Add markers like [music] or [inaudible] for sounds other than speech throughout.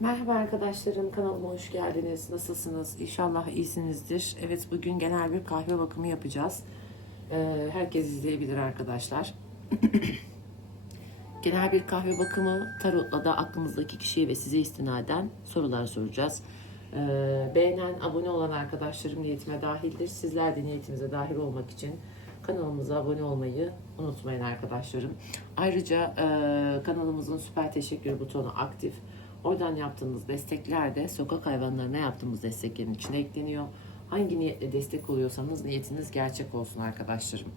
Merhaba arkadaşlarım, kanalıma hoş geldiniz. Nasılsınız? İnşallah iyisinizdir. Evet, bugün genel bir kahve bakımı yapacağız. Ee, herkes izleyebilir arkadaşlar. [clears throat] genel bir kahve bakımı tarotla da aklımızdaki kişiye ve size istinaden sorular soracağız. Ee, beğenen, abone olan arkadaşlarım niyetime dahildir. Sizler de niyetimize dahil olmak için kanalımıza abone olmayı unutmayın arkadaşlarım. Ayrıca e, kanalımızın süper teşekkür butonu aktif. Oradan yaptığımız destekler de sokak hayvanlarına yaptığımız desteklerin içine ekleniyor. Hangi niyetle destek oluyorsanız niyetiniz gerçek olsun arkadaşlarım.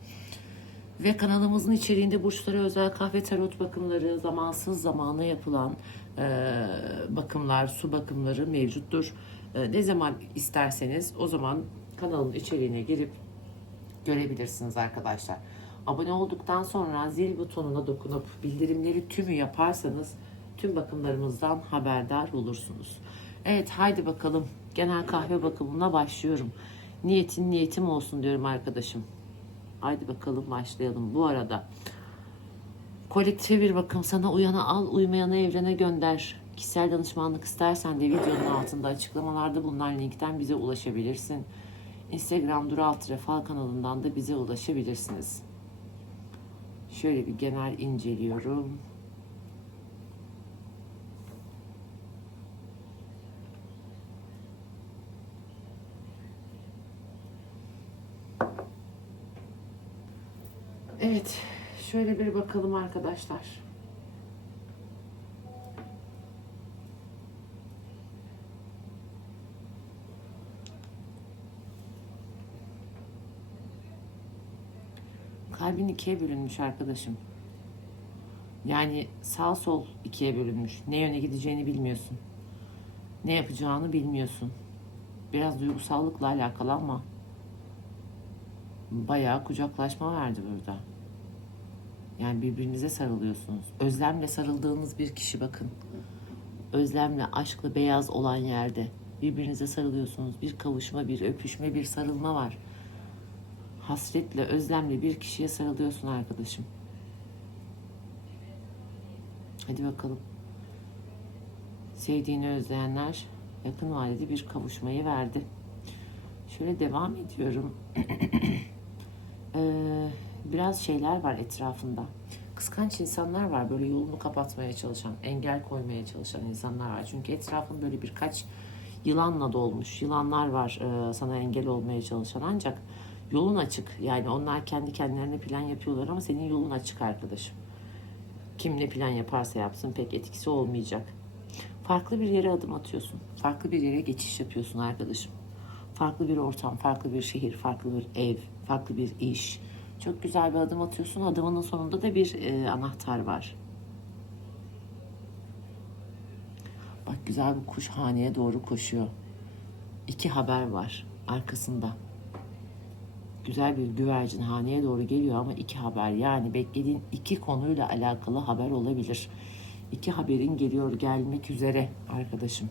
Ve kanalımızın içeriğinde burçlara özel kahve tarot bakımları, zamansız zamana yapılan e, bakımlar, su bakımları mevcuttur. E, ne zaman isterseniz o zaman kanalın içeriğine gelip görebilirsiniz arkadaşlar. Abone olduktan sonra zil butonuna dokunup bildirimleri tümü yaparsanız tüm bakımlarımızdan haberdar olursunuz. Evet haydi bakalım genel kahve bakımına başlıyorum. Niyetin niyetim olsun diyorum arkadaşım. Haydi bakalım başlayalım. Bu arada kolektif bir bakım sana uyana al uymayana evrene gönder. Kişisel danışmanlık istersen de videonun altında açıklamalarda bulunan linkten bize ulaşabilirsin. Instagram Dural Refah kanalından da bize ulaşabilirsiniz. Şöyle bir genel inceliyorum. Evet, şöyle bir bakalım arkadaşlar. Kalbin ikiye bölünmüş arkadaşım. Yani sağ sol ikiye bölünmüş. Ne yöne gideceğini bilmiyorsun. Ne yapacağını bilmiyorsun. Biraz duygusallıkla alakalı ama bayağı kucaklaşma verdi burada. Yani birbirinize sarılıyorsunuz. Özlemle sarıldığınız bir kişi bakın. Özlemle, aşkla beyaz olan yerde birbirinize sarılıyorsunuz. Bir kavuşma, bir öpüşme, bir sarılma var. Hasretle, özlemle bir kişiye sarılıyorsun arkadaşım. Hadi bakalım. Sevdiğini özleyenler yakın vadede bir kavuşmayı verdi. Şöyle devam ediyorum. [clears throat] Ee, biraz şeyler var etrafında. Kıskanç insanlar var böyle yolunu kapatmaya çalışan, engel koymaya çalışan insanlar var. Çünkü etrafın böyle birkaç yılanla dolmuş. Yılanlar var e, sana engel olmaya çalışan ancak yolun açık. Yani onlar kendi kendilerine plan yapıyorlar ama senin yolun açık arkadaşım. Kim ne plan yaparsa yapsın pek etkisi olmayacak. Farklı bir yere adım atıyorsun. Farklı bir yere geçiş yapıyorsun arkadaşım. Farklı bir ortam, farklı bir şehir, farklı bir ev, farklı bir iş. Çok güzel bir adım atıyorsun. Adımının sonunda da bir e, anahtar var. Bak güzel bir kuş haneye doğru koşuyor. İki haber var arkasında. Güzel bir güvercin haneye doğru geliyor ama iki haber. Yani beklediğin iki konuyla alakalı haber olabilir. İki haberin geliyor gelmek üzere arkadaşım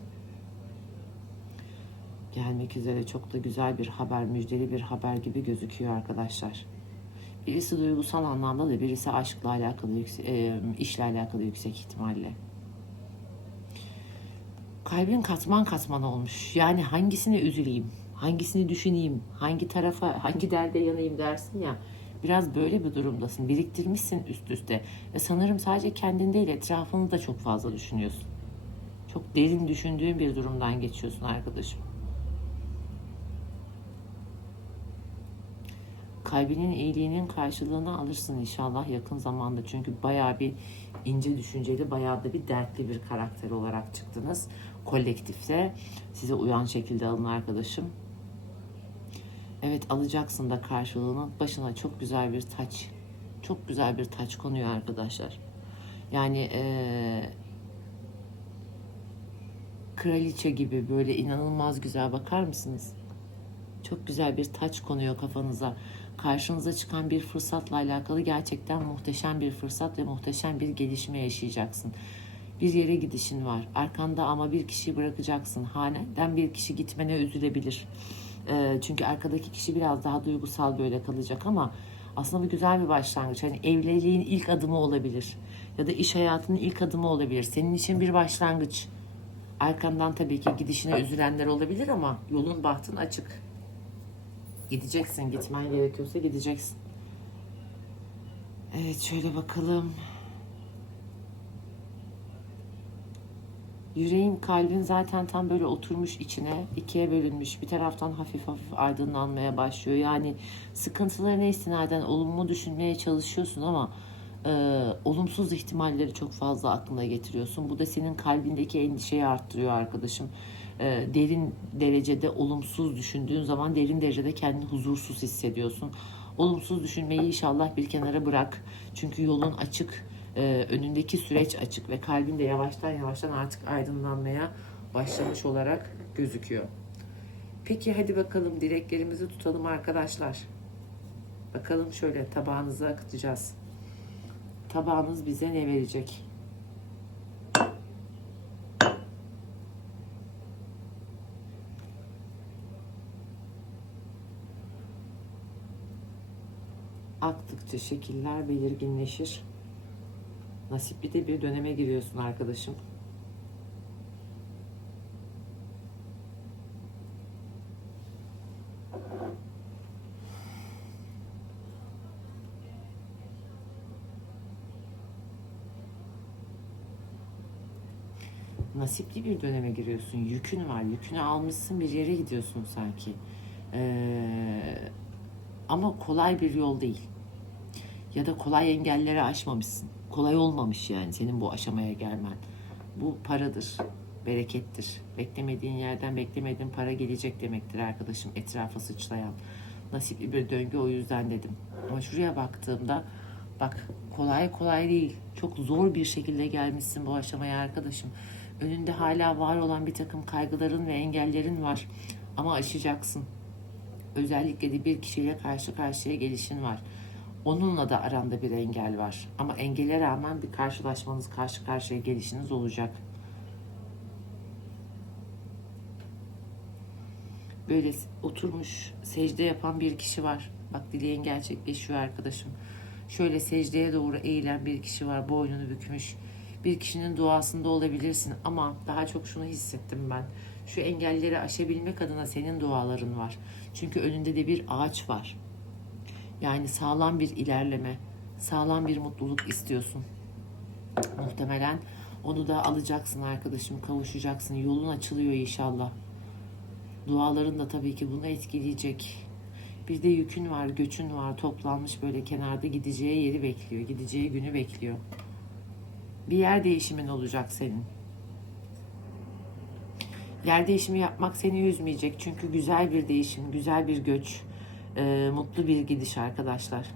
gelmek üzere çok da güzel bir haber, müjdeli bir haber gibi gözüküyor arkadaşlar. Birisi duygusal anlamda da birisi aşkla alakalı, e, işle alakalı yüksek ihtimalle. Kalbin katman katman olmuş. Yani hangisine üzüleyim, hangisini düşüneyim, hangi tarafa, hangi derde yanayım dersin ya. Biraz böyle bir durumdasın. Biriktirmişsin üst üste. Ve sanırım sadece kendin değil etrafını da çok fazla düşünüyorsun. Çok derin düşündüğün bir durumdan geçiyorsun arkadaşım. Kalbinin iyiliğinin karşılığını alırsın inşallah yakın zamanda. Çünkü bayağı bir ince düşünceli, bayağı da bir dertli bir karakter olarak çıktınız. Kolektifte size uyan şekilde alın arkadaşım. Evet alacaksın da karşılığını. Başına çok güzel bir taç, çok güzel bir taç konuyor arkadaşlar. Yani eee kraliçe gibi böyle inanılmaz güzel bakar mısınız? Çok güzel bir taç konuyor kafanıza. Karşınıza çıkan bir fırsatla alakalı gerçekten muhteşem bir fırsat ve muhteşem bir gelişme yaşayacaksın. Bir yere gidişin var. Arkanda ama bir kişiyi bırakacaksın. Haneden bir kişi gitmene üzülebilir. Ee, çünkü arkadaki kişi biraz daha duygusal böyle kalacak ama aslında bu güzel bir başlangıç. Hani evliliğin ilk adımı olabilir. Ya da iş hayatının ilk adımı olabilir. Senin için bir başlangıç. Arkandan tabii ki gidişine üzülenler olabilir ama yolun bahtın açık. Gideceksin, gitmen gerekiyorsa gideceksin. Evet şöyle bakalım. Yüreğin, kalbin zaten tam böyle oturmuş içine, ikiye bölünmüş. Bir taraftan hafif hafif aydınlanmaya başlıyor. Yani sıkıntılarına istinaden olumlu düşünmeye çalışıyorsun ama e, olumsuz ihtimalleri çok fazla aklına getiriyorsun. Bu da senin kalbindeki endişeyi arttırıyor arkadaşım. E, derin derecede olumsuz düşündüğün zaman derin derecede kendini huzursuz hissediyorsun. Olumsuz düşünmeyi inşallah bir kenara bırak. Çünkü yolun açık, e, önündeki süreç açık ve kalbin de yavaştan yavaştan artık aydınlanmaya başlamış olarak gözüküyor. Peki hadi bakalım dileklerimizi tutalım arkadaşlar. Bakalım şöyle tabağınıza akıtacağız. Tabağınız bize ne verecek? Aktıkça şekiller belirginleşir. Nasipli de bir döneme giriyorsun arkadaşım. Nasipli bir döneme giriyorsun. Yükün var. Yükünü almışsın bir yere gidiyorsun sanki. Ee, ama kolay bir yol değil. Ya da kolay engelleri aşmamışsın. Kolay olmamış yani senin bu aşamaya gelmen. Bu paradır, berekettir. Beklemediğin yerden beklemediğin para gelecek demektir arkadaşım. Etrafa sıçrayan. Nasipli bir döngü o yüzden dedim. Ama şuraya baktığımda bak kolay kolay değil. Çok zor bir şekilde gelmişsin bu aşamaya arkadaşım. Önünde hala var olan bir takım kaygıların ve engellerin var. Ama aşacaksın. Özellikle de bir kişiyle karşı karşıya gelişin var. Onunla da aranda bir engel var. Ama engele rağmen bir karşılaşmanız, karşı karşıya gelişiniz olacak. Böyle oturmuş secde yapan bir kişi var. Bak dileğin gerçekleşiyor arkadaşım. Şöyle secdeye doğru eğilen bir kişi var. Boynunu bükmüş. Bir kişinin duasında olabilirsin ama daha çok şunu hissettim ben. Şu engelleri aşabilmek adına senin duaların var. Çünkü önünde de bir ağaç var. Yani sağlam bir ilerleme, sağlam bir mutluluk istiyorsun. Muhtemelen onu da alacaksın arkadaşım, kavuşacaksın. Yolun açılıyor inşallah. Duaların da tabii ki bunu etkileyecek. Bir de yükün var, göçün var, toplanmış böyle kenarda gideceği yeri bekliyor, gideceği günü bekliyor. Bir yer değişimin olacak senin. Yer değişimi yapmak seni üzmeyecek çünkü güzel bir değişim, güzel bir göç, e, mutlu bir gidiş arkadaşlar.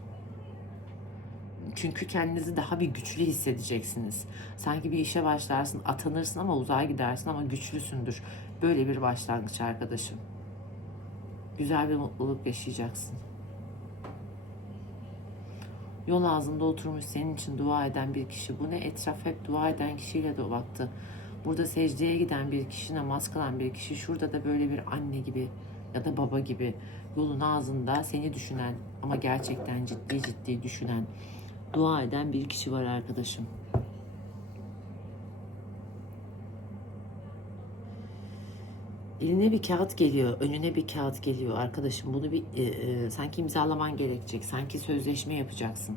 Çünkü kendinizi daha bir güçlü hissedeceksiniz. Sanki bir işe başlarsın, atanırsın ama uzağa gidersin ama güçlüsündür. Böyle bir başlangıç arkadaşım. Güzel bir mutluluk yaşayacaksın. Yol ağzında oturmuş senin için dua eden bir kişi. Bu ne etraf hep dua eden kişiyle de baktı. Burada secdeye giden bir kişi, namaz kılan bir kişi. Şurada da böyle bir anne gibi ya da baba gibi yolun ağzında seni düşünen ama gerçekten ciddi ciddi düşünen, dua eden bir kişi var arkadaşım. Eline bir kağıt geliyor, önüne bir kağıt geliyor arkadaşım. Bunu bir e, e, sanki imzalaman gerekecek, sanki sözleşme yapacaksın.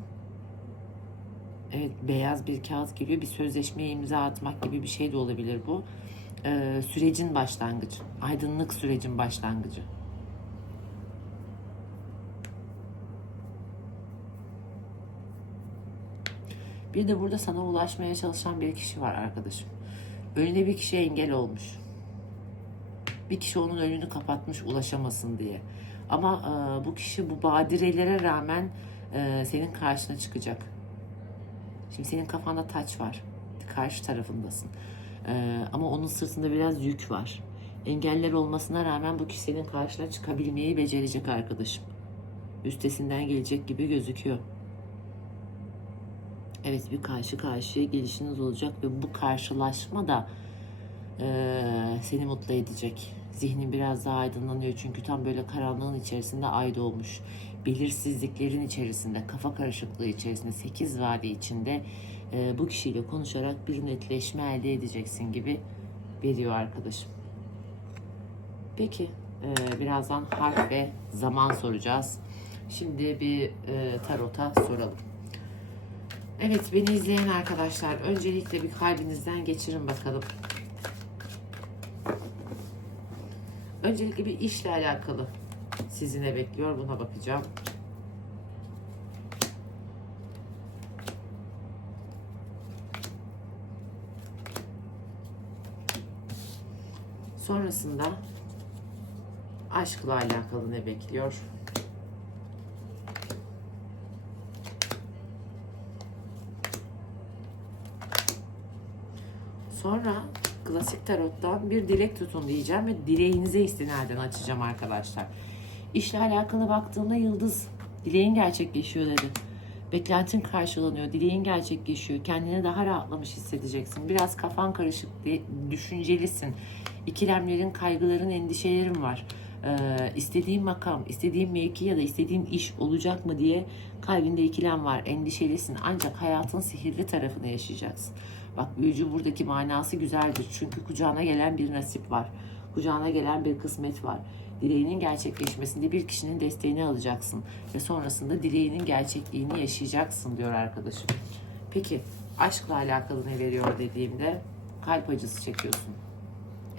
Evet, beyaz bir kağıt geliyor, bir sözleşmeye imza atmak gibi bir şey de olabilir bu. E, sürecin başlangıcı, aydınlık sürecin başlangıcı. Bir de burada sana ulaşmaya çalışan bir kişi var arkadaşım. Önüne bir kişi engel olmuş. Bir kişi onun önünü kapatmış ulaşamasın diye. Ama e, bu kişi bu badirelere rağmen e, senin karşına çıkacak. Şimdi senin kafanda taç var. Karşı tarafındasın. E, ama onun sırtında biraz yük var. Engeller olmasına rağmen bu kişi senin karşına çıkabilmeyi becerecek arkadaşım. Üstesinden gelecek gibi gözüküyor. Evet bir karşı karşıya gelişiniz olacak ve bu karşılaşma da e, seni mutlu edecek. Zihnin biraz daha aydınlanıyor çünkü tam böyle karanlığın içerisinde ay doğmuş. Belirsizliklerin içerisinde, kafa karışıklığı içerisinde, sekiz vade içinde e, bu kişiyle konuşarak bir netleşme elde edeceksin gibi veriyor arkadaşım. Peki e, birazdan harf ve zaman soracağız. Şimdi bir e, tarota soralım. Evet beni izleyen arkadaşlar öncelikle bir kalbinizden geçirin bakalım. Öncelikle bir işle alakalı sizi ne bekliyor buna bakacağım. Sonrasında aşkla alakalı ne bekliyor? Sonra klasik tarottan bir dilek tutun diyeceğim ve dileğinize istinaden açacağım arkadaşlar. İşle alakalı baktığımda yıldız dileğin gerçekleşiyor dedi. Beklentin karşılanıyor, dileğin gerçekleşiyor. Kendini daha rahatlamış hissedeceksin. Biraz kafan karışık, düşüncelisin. İkilemlerin, kaygıların, endişelerin var. Ee, istediğin makam, istediğin mevki ya da istediğin iş olacak mı diye kalbinde ikilem var. Endişelisin. Ancak hayatın sihirli tarafını yaşayacaksın. Bak büyücü buradaki manası güzeldir. Çünkü kucağına gelen bir nasip var. Kucağına gelen bir kısmet var. Dileğinin gerçekleşmesinde bir kişinin desteğini alacaksın. Ve sonrasında dileğinin gerçekliğini yaşayacaksın diyor arkadaşım. Peki aşkla alakalı ne veriyor dediğimde kalp acısı çekiyorsun.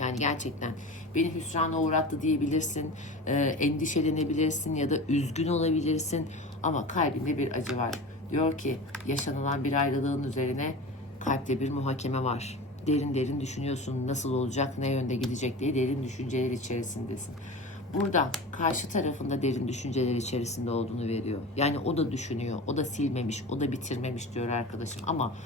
Yani gerçekten beni hüsrana uğrattı diyebilirsin, e, endişelenebilirsin ya da üzgün olabilirsin ama kalbinde bir acı var. Diyor ki yaşanılan bir ayrılığın üzerine kalpte bir muhakeme var. Derin derin düşünüyorsun nasıl olacak, ne yönde gidecek diye derin düşünceler içerisindesin. Burada karşı tarafında derin düşünceler içerisinde olduğunu veriyor. Yani o da düşünüyor, o da silmemiş, o da bitirmemiş diyor arkadaşım ama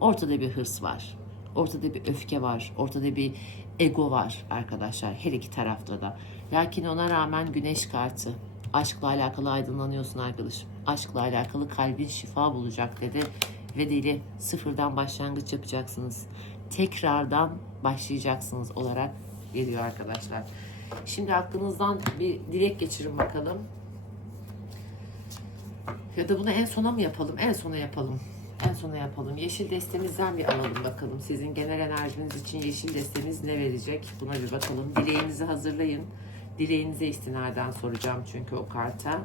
ortada bir hırs var. Ortada bir öfke var, ortada bir ego var arkadaşlar her iki tarafta da. Lakin ona rağmen güneş kartı. Aşkla alakalı aydınlanıyorsun arkadaşım. Aşkla alakalı kalbin şifa bulacak dedi. Ve deli sıfırdan başlangıç yapacaksınız. Tekrardan başlayacaksınız olarak geliyor arkadaşlar. Şimdi aklınızdan bir dilek geçirin bakalım. Ya da bunu en sona mı yapalım? En sona yapalım. En sona yapalım. Yeşil destemizden bir alalım bakalım. Sizin genel enerjiniz için yeşil destemiz ne verecek? Buna bir bakalım. Dileğinizi hazırlayın. Dileğinize istinaden soracağım çünkü o karta.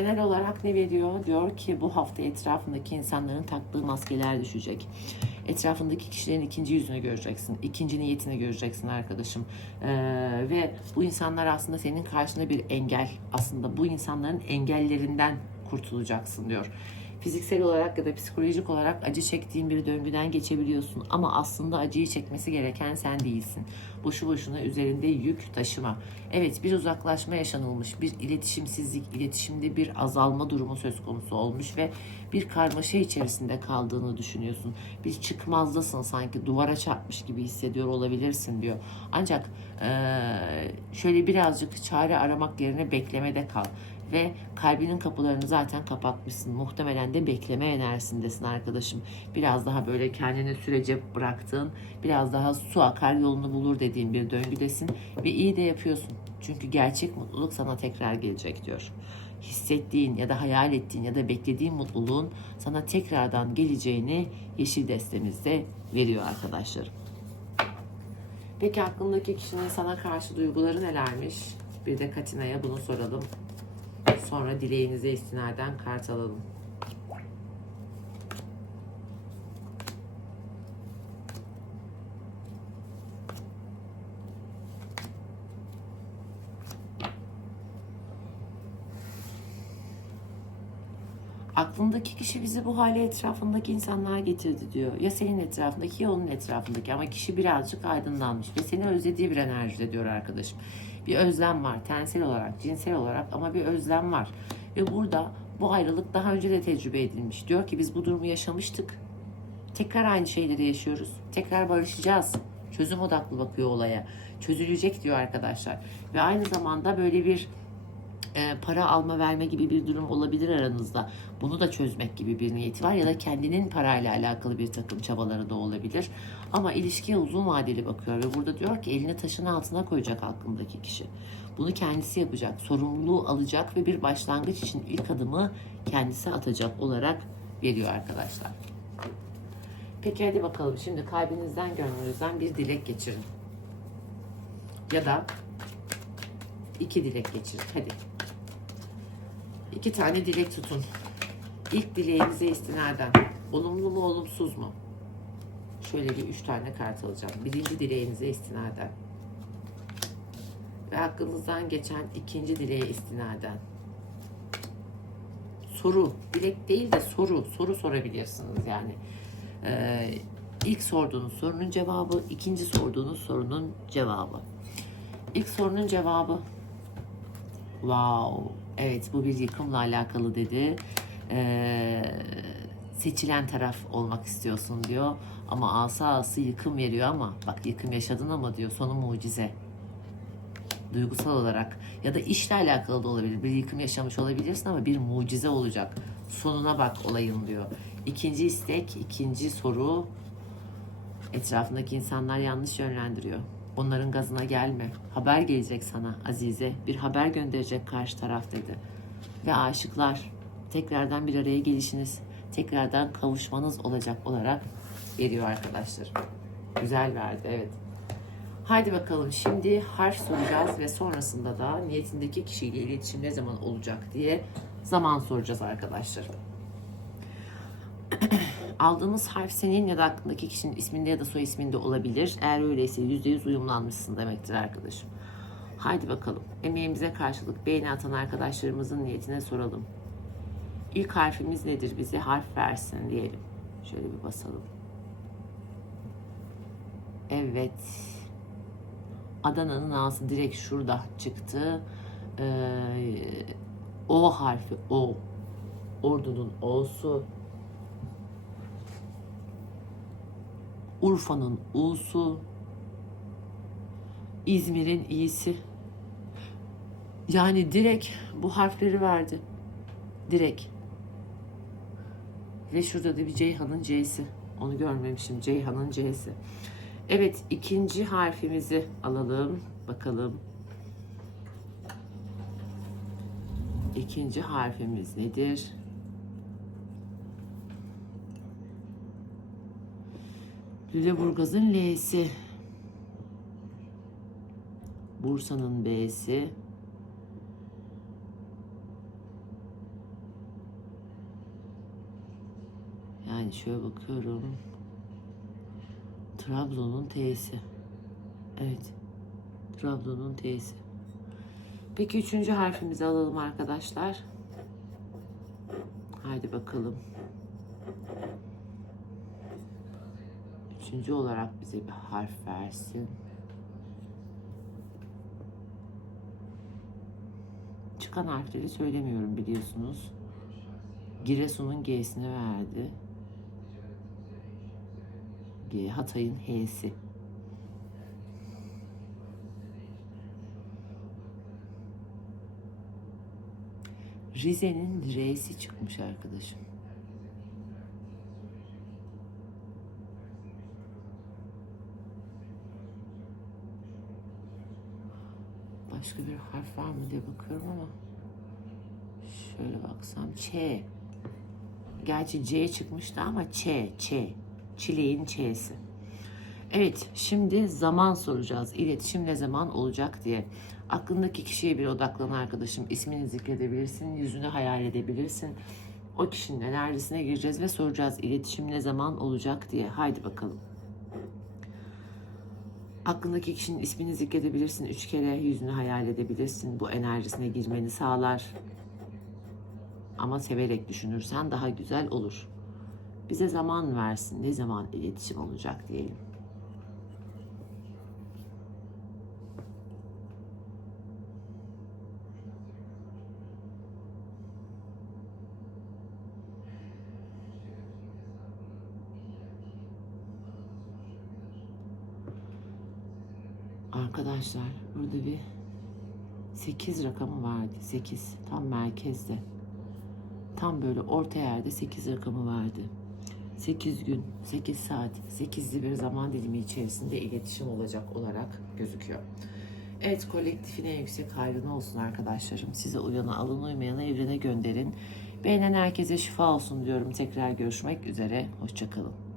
Genel olarak ne veriyor? Diyor ki bu hafta etrafındaki insanların taktığı maskeler düşecek. Etrafındaki kişilerin ikinci yüzünü göreceksin. ikinci niyetini göreceksin arkadaşım. Ee, ve bu insanlar aslında senin karşında bir engel. Aslında bu insanların engellerinden kurtulacaksın diyor. Fiziksel olarak ya da psikolojik olarak acı çektiğin bir döngüden geçebiliyorsun. Ama aslında acıyı çekmesi gereken sen değilsin. Boşu boşuna üzerinde yük taşıma. Evet bir uzaklaşma yaşanılmış. Bir iletişimsizlik, iletişimde bir azalma durumu söz konusu olmuş ve bir karmaşa içerisinde kaldığını düşünüyorsun. Bir çıkmazdasın sanki duvara çarpmış gibi hissediyor olabilirsin diyor. Ancak şöyle birazcık çare aramak yerine beklemede kal ve kalbinin kapılarını zaten kapatmışsın. Muhtemelen de bekleme enerjisindesin arkadaşım. Biraz daha böyle kendini sürece bıraktığın, biraz daha su akar yolunu bulur dediğin bir döngüdesin ve iyi de yapıyorsun. Çünkü gerçek mutluluk sana tekrar gelecek diyor. Hissettiğin ya da hayal ettiğin ya da beklediğin mutluluğun sana tekrardan geleceğini yeşil destemizde veriyor arkadaşlarım. Peki aklındaki kişinin sana karşı duyguları nelermiş? Bir de Katina'ya bunu soralım. Sonra dileğinize istinaden kart alalım. Aklındaki kişi bizi bu hale etrafındaki insanlar getirdi diyor. Ya senin etrafındaki ya onun etrafındaki ama kişi birazcık aydınlanmış ve seni özlediği bir enerjide diyor arkadaşım. Bir özlem var tensel olarak, cinsel olarak ama bir özlem var. Ve burada bu ayrılık daha önce de tecrübe edilmiş. Diyor ki biz bu durumu yaşamıştık. Tekrar aynı şeyleri yaşıyoruz. Tekrar barışacağız. Çözüm odaklı bakıyor olaya. Çözülecek diyor arkadaşlar. Ve aynı zamanda böyle bir e, para alma verme gibi bir durum olabilir aranızda. Bunu da çözmek gibi bir niyeti var ya da kendinin parayla alakalı bir takım çabaları da olabilir. Ama ilişkiye uzun vadeli bakıyor ve burada diyor ki elini taşın altına koyacak aklındaki kişi. Bunu kendisi yapacak, sorumluluğu alacak ve bir başlangıç için ilk adımı kendisi atacak olarak veriyor arkadaşlar. Peki hadi bakalım şimdi kalbinizden gönlünüzden bir dilek geçirin. Ya da iki dilek geçirin. Hadi. İki tane dilek tutun. İlk dileğinize istinaden. Olumlu mu olumsuz mu? Şöyle bir üç tane kart alacağım. Birinci dileğinize istinaden. Ve aklınızdan geçen ikinci dileğe istinaden. Soru. Dilek değil de soru. Soru sorabilirsiniz yani. Ee, ilk sorduğunuz sorunun cevabı, ikinci sorduğunuz sorunun cevabı. İlk sorunun cevabı. Wow. Evet bu bir yıkımla alakalı dedi. Ee, seçilen taraf olmak istiyorsun diyor. Ama asa ası yıkım veriyor ama bak yıkım yaşadın ama diyor sonu mucize. Duygusal olarak ya da işle alakalı da olabilir. Bir yıkım yaşamış olabilirsin ama bir mucize olacak. Sonuna bak olayın diyor. İkinci istek, ikinci soru etrafındaki insanlar yanlış yönlendiriyor. Onların gazına gelme. Haber gelecek sana Azize. Bir haber gönderecek karşı taraf dedi. Ve aşıklar tekrardan bir araya gelişiniz, tekrardan kavuşmanız olacak olarak veriyor arkadaşlar. Güzel verdi evet. Haydi bakalım şimdi harf soracağız ve sonrasında da niyetindeki kişiyle iletişim ne zaman olacak diye zaman soracağız arkadaşlar. [clears throat] Aldığınız harf senin ya da aklındaki kişinin isminde ya da soy isminde olabilir. Eğer öyleyse %100 uyumlanmışsın demektir arkadaşım. Haydi bakalım. Emeğimize karşılık beğeni atan arkadaşlarımızın niyetine soralım. İlk harfimiz nedir? Bize harf versin diyelim. Şöyle bir basalım. Evet. Adana'nın ağası direkt şurada çıktı. Ee, o harfi O. Ordu'nun O'su. Urfa'nın U'su. İzmir'in İ'si. Yani direkt bu harfleri verdi. Direkt. Ve şurada da bir Ceyhan'ın C'si. Onu görmemişim. Ceyhan'ın C'si. Evet ikinci harfimizi alalım. Bakalım. İkinci harfimiz nedir? Lüleburgaz'ın L'si. Bursa'nın B'si. Yani şöyle bakıyorum. Trabzon'un T'si. Evet. Trabzon'un T'si. Peki üçüncü harfimizi alalım arkadaşlar. Haydi bakalım. Üçüncü olarak bize bir harf versin. Çıkan harfleri söylemiyorum biliyorsunuz. Giresun'un G'sini verdi. G, Hatay'ın H'si. Rize'nin R'si çıkmış arkadaşım. Bir harf var mı diye bakıyorum ama şöyle baksam Ç. Gerçi C çıkmıştı ama Ç, Ç. Çileğin Ç'si. Evet, şimdi zaman soracağız. İletişim ne zaman olacak diye. Aklındaki kişiye bir odaklan arkadaşım. İsmini zikredebilirsin, yüzünü hayal edebilirsin. O kişinin enerjisine gireceğiz ve soracağız iletişim ne zaman olacak diye. Haydi bakalım. Aklındaki kişinin ismini zikredebilirsin. Üç kere yüzünü hayal edebilirsin. Bu enerjisine girmeni sağlar. Ama severek düşünürsen daha güzel olur. Bize zaman versin. Ne zaman iletişim olacak diyelim. Arkadaşlar burada bir 8 rakamı vardı. 8 tam merkezde. Tam böyle orta yerde 8 rakamı vardı. 8 gün, 8 saat, 8'li bir zaman dilimi içerisinde iletişim olacak olarak gözüküyor. Evet kolektifin en yüksek hayrına olsun arkadaşlarım. Size uyanı alın uymayanı evrene gönderin. Beğenen herkese şifa olsun diyorum. Tekrar görüşmek üzere. Hoşçakalın.